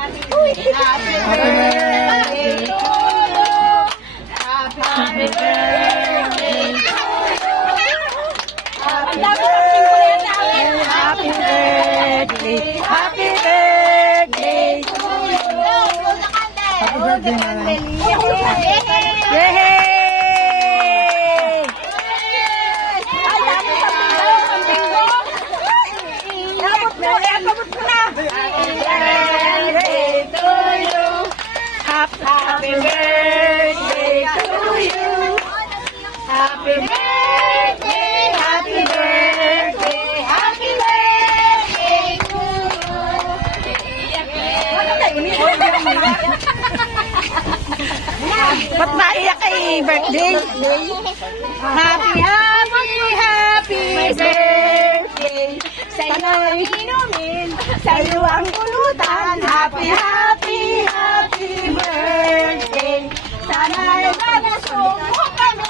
Happy birthday to you. Happy birthday to you. Happy birthday. Happy birthday. Happy birthday to you. Happy birthday, Nanay. Yay! Happy birthday to you. Happy birthday, happy birthday, happy birthday to you. Ba't maiyak kay birthday? Happy, happy birthday. Sa'yo'y inumin, sa'yo ang pulutan. Happy, happy birthday. Sana'y magasong mo kami.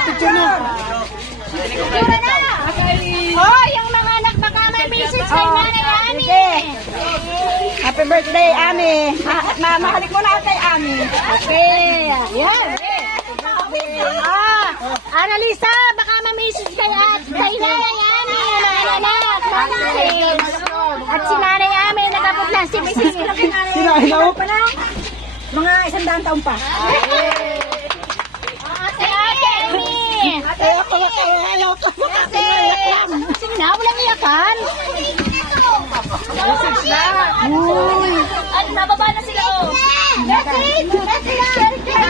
Picture na. Oh, yung mga anak baka may message kay Nanay Ami. Happy birthday, Ami. Mahalik mo na kay Ami. Okay. Yan. Annalisa, baka may message kay Nanay Ami. Mga anak, at si Nanay Ami, nagkaputla. Si Mrs. Sila, hello? Mga 100 taon pa. Ate Ami. Sino na? Walang iyakan. Uy. At nababa na sila.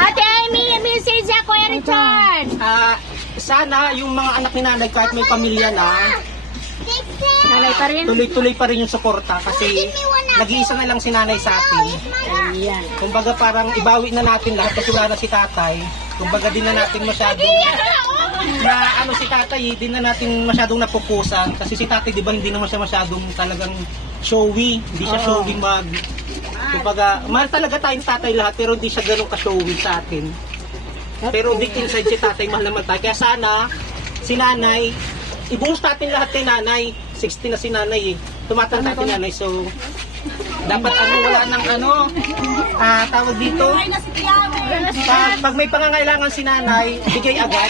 Ate Amy, message ako, Richard. Sana yung mga anak ni Nanay kahit may pamilya na, Nanay pa rin. tuloy-tuloy pa rin yung suporta kasi nag-iisa na lang si Nanay sa atin. Ayan. Kumbaga parang ibawi na natin lahat kasi wala na si Tatay. Kumbaga din na natin masyadong si Tatay, din na natin masyadong napupusan kasi si Tatay, di ba, hindi naman siya masyadong talagang showy, hindi siya showy kumbaga, mahal talaga tayong Tatay lahat pero hindi siya ganun ka-showy sa atin. Pero deep inside si Tatay, mahal naman tayo. Kaya sana, si Nanay, ibuhos natin lahat kay Nanay. 60 na si Nanay eh. Tumatanda si Nanay. So, dapat wala ng tawag dito. Pag may pangangailangan si Nanay, bigay agad.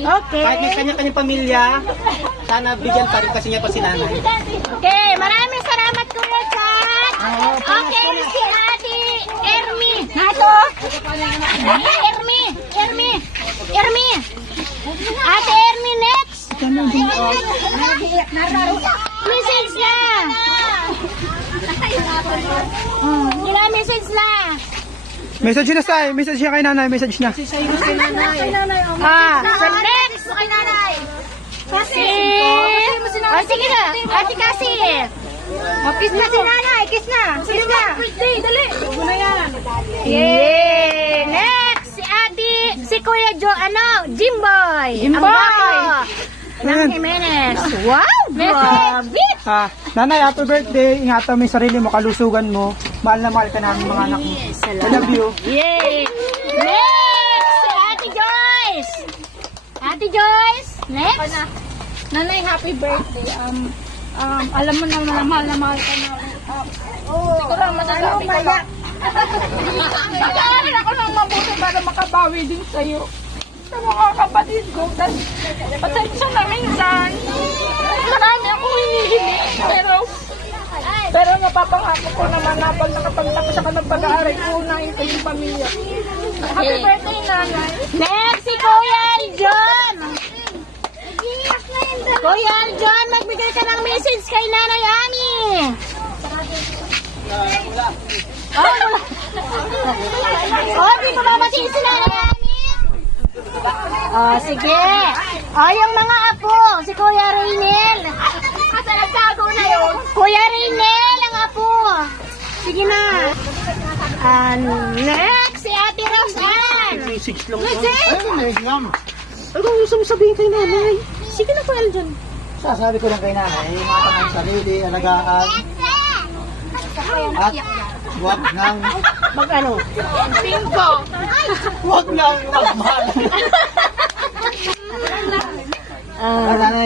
Okay. Kahit may kanya-kanyang pamilya, sana bigyan pa rin kasi niya pa si Nanay. Okay, maraming salamat Kuya Chat. Okay, si Ate Ermi. Nato? Ermi. Ate Ermi next. Message na. Sila message na. Message na sa message niya kay Nanay, message na. So next. Kay nanay. Kasi. Sige na. Ate Kasi. Kiss na si nanay. Kiss na. Birthday, dali. Yay! Next, si Kuya Jimboy. Ng Jimenez. Wow! Message! Nanay, happy birthday. Ingatan mo yung sarili mo, kalusugan mo. Mahal na mahal ka namin mga anak mo. I love you. Yay! Next, si Ate Joyce. Next. Nanay, happy birthday. Alam mo naman na mahal ka na. Siguro ang masasabi ko ba? Nag-aaral ako ng mabuti para makabawi din sa'yo. Sa mga kapatid ko. Pasensya na minsan. Marami akong hinihiling. Pero napapangako ko naman na pag nakapagtaksa ka ng pag-aaral, uunahin ko yung pamilya. Happy birthday, Nanay. Next, si Kuya John. Kuya John, magbigay ka ng message kay Nanay Ami. Di ko babatiin si Nanay Ami. Sige. Yung mga apo, si Kuya Raynel. Kasi nagtago na yun. Kuya Raynel, ang apo. Sige na. Next, si Ate Roseanne. Message lang. Message? Ano gusto mo sabihin kay Nanay? Sige na, Kuya John. Sasabi ko lang kay Nanay, ingatan ang sarili, alagaan, at huwag nang Huwag nang magmahal.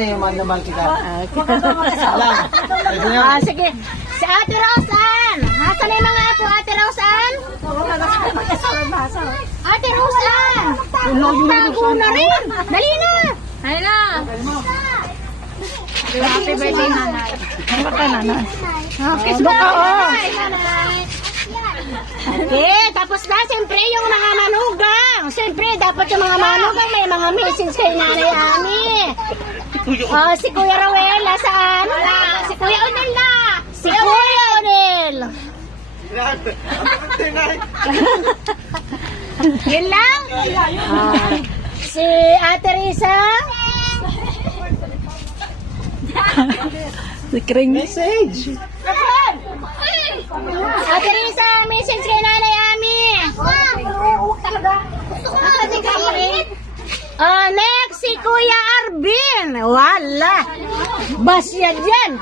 nanay, mahal na mahal kita. Lang. Sige. Si Ate Rosan. Nasaan na yung mga apo, Ate Rosan? Ate Rosan. Tago na rin. Dali na. Ayun na. Happy birthday, nanay. Okay, okay, tapos na, siyempre yung mga manugang. Siyempre, dapat yung mga manugang may mga message kay Nanay Ami. Oh, si Kuya Rowel, saan? Si Kuya Onel na. Si Kuya Onel. Yun lang? Si Ate Risa. Message. Ate Risa, message kay Nanay Ami. Next, si Kuya Arvin. Wala. Basyad yan.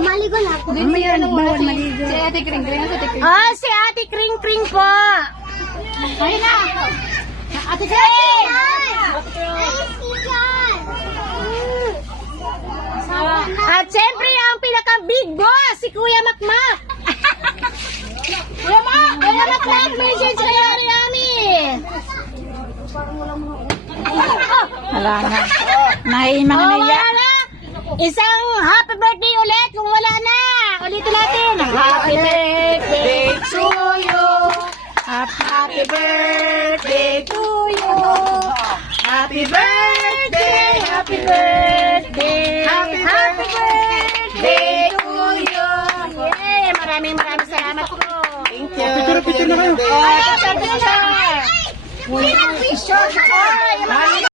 Maligo na ako. Si Ate Kring Kring. Si Ate Kring Kring po. Ayun na. Ate Kring. At siyempre, ang pinaka-big boss, si Kuya Makmak. Kuya Makmak, message kay Nanay Ami. Wala na. Wala na. Isang happy birthday ulit kung wala na. Ulitin natin. Happy birthday to you. Happy birthday to you. Happy birthday. Happy birthday. Happy birthday to you. Yay! Maraming salamat po. Thank you. Picture na kayo. Ay, sabi na.